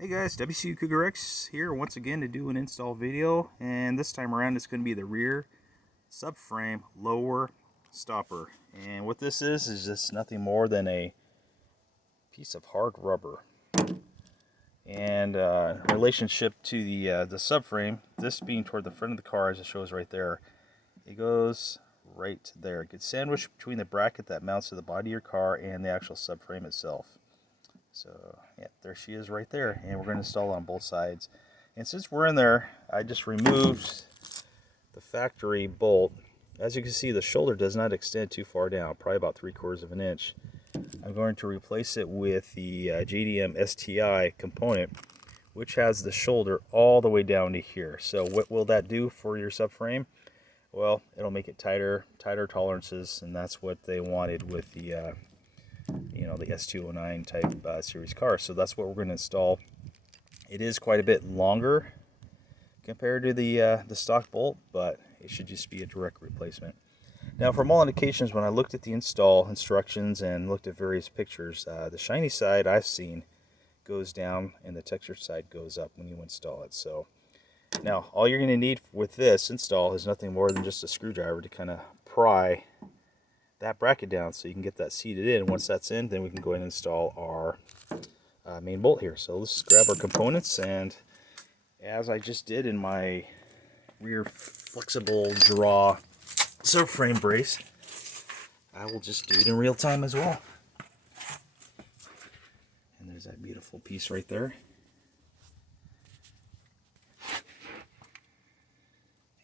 Hey guys, WRX here once again to do an install video, and this time around it's going to be the rear subframe lower stopper. And what this is just nothing more than a piece of hard rubber. And in relationship to the subframe, this being toward the front of the car, as it shows right there, it goes right there. It gets sandwiched between the bracket that mounts to the body of your car and the actual subframe itself. So yeah, there she is right there, and we're going to install on both sides. And since we're in there, I just removed the factory bolt. As you can see, the shoulder does not extend too far down, probably about 3/4 of an inch. I'm going to replace it with the JDM STI component, which has the shoulder all the way down to here. So what will that do for your subframe? Well, it'll make it tighter tolerances, and that's what they wanted with the the S209 type series car. So that's what we're going to install. It is quite a bit longer compared to the stock bolt, but it should just be a direct replacement. Now, from all indications, when I looked at the install instructions and looked at various pictures, the shiny side I've seen goes down and the textured side goes up when you install it. So now all you're going to need with this install is nothing more than just a screwdriver to kind of pry that bracket down so you can get that seated in. Once that's in, then we can go ahead and install our main bolt here. So let's grab our components, and as I just did in my rear flexible draw subframe brace, I will just do it in real time as well. And there's that beautiful piece right there.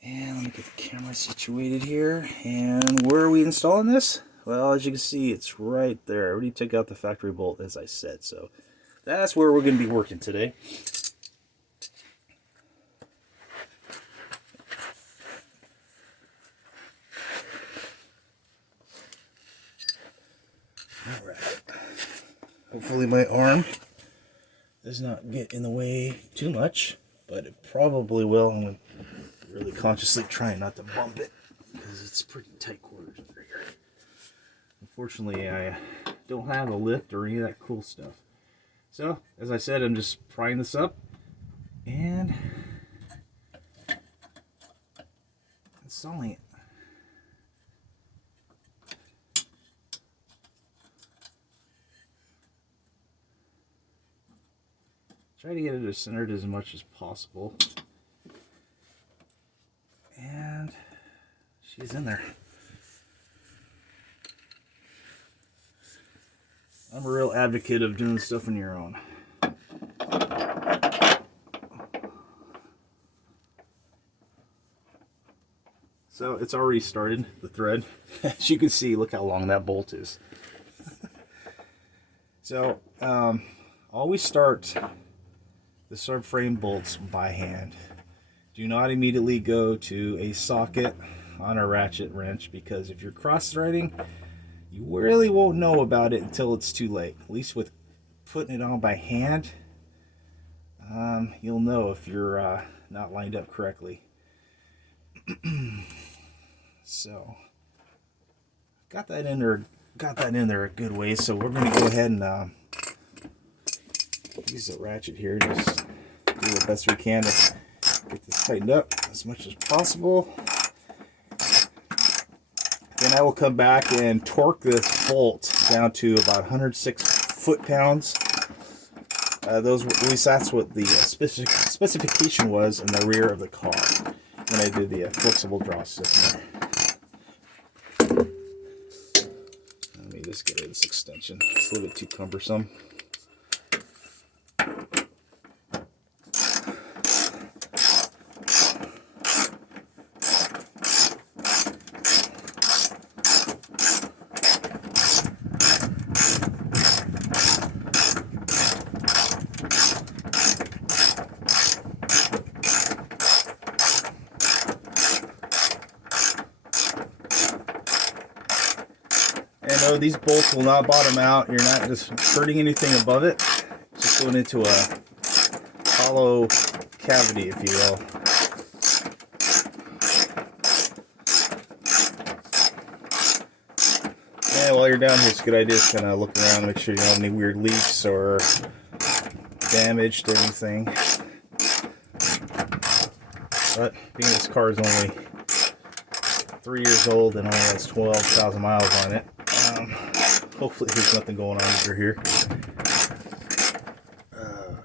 And let me get the camera situated here. And where are we installing this? Well, as you can see, it's right there. I already took out the factory bolt, as I said. So that's where we're going to be working today. Alright. Hopefully my arm does not get in the way too much, but it probably will. I'm going to really consciously trying not to bump it because it's pretty tight quarters over here. Unfortunately, I don't have a lift or any of that cool stuff. So, as I said, I'm just prying this up and installing it. Try to get it as centered as much as possible. And she's in there. I'm a real advocate of doing stuff on your own. So it's already started, the thread. As you can see, look how long that bolt is. So always start the subframe bolts by hand. Do not immediately go to a socket on a ratchet wrench, because if you're cross-threading, you really won't know about it until it's too late. At least with putting it on by hand, you'll know if you're not lined up correctly. So got that in there a good way. So we're going to go ahead and use the ratchet here, just do the best we can to get this tightened up as much as possible. Then I will come back and torque this bolt down to about 106 foot-pounds. At least that's what the specification was in the rear of the car when I did the flexible draw system. Let me just get rid of this extension. It's a little bit too cumbersome. And no, these bolts will not bottom out. You're not just hurting anything above it. It's just going into a hollow cavity, if you will. And while you're down here, it's a good idea to kind of look around, make sure you don't have any weird leaks or damaged or anything. But being this car is only 3 years old and only has 12,000 miles on it, hopefully there's nothing going on under here.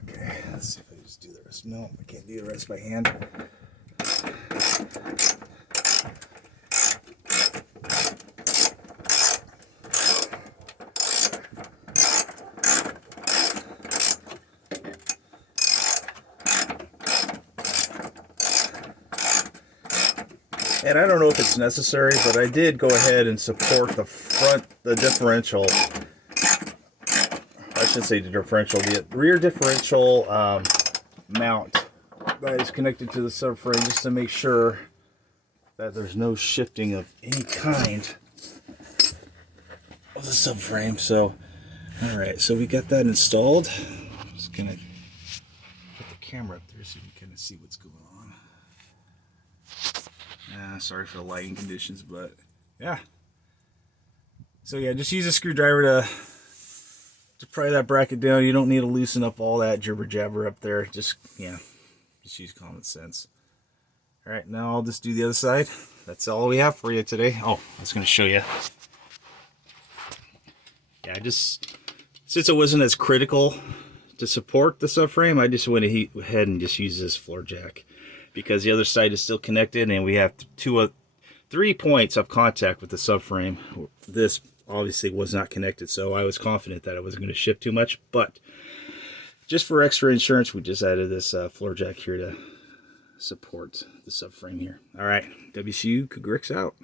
Okay, let's see if I can just do the rest. No, I can't do the rest by hand. And I don't know if it's necessary, but I did go ahead and support the differential. I should say the differential, the rear differential mount that is connected to the subframe, just to make sure that there's no shifting of any kind of the subframe. So, all right, so we got that installed. I'm just gonna put the camera up there so you can kind of see what's going on. Sorry for the lighting conditions, but yeah. So yeah, just use a screwdriver to pry that bracket down. You don't need to loosen up all that jibber jabber up there. Just use common sense. All right, now I'll just do the other side. That's all we have for you today. Oh, I was going to show you. Yeah, since it wasn't as critical to support the subframe, I just went ahead and just used this floor jack, because the other side is still connected and we have 3 points of contact with the subframe. This obviously was not connected, so I was confident that it wasn't going to shift too much, but just for extra insurance, we just added this floor jack here to support the subframe here. All right, WCU WRX out.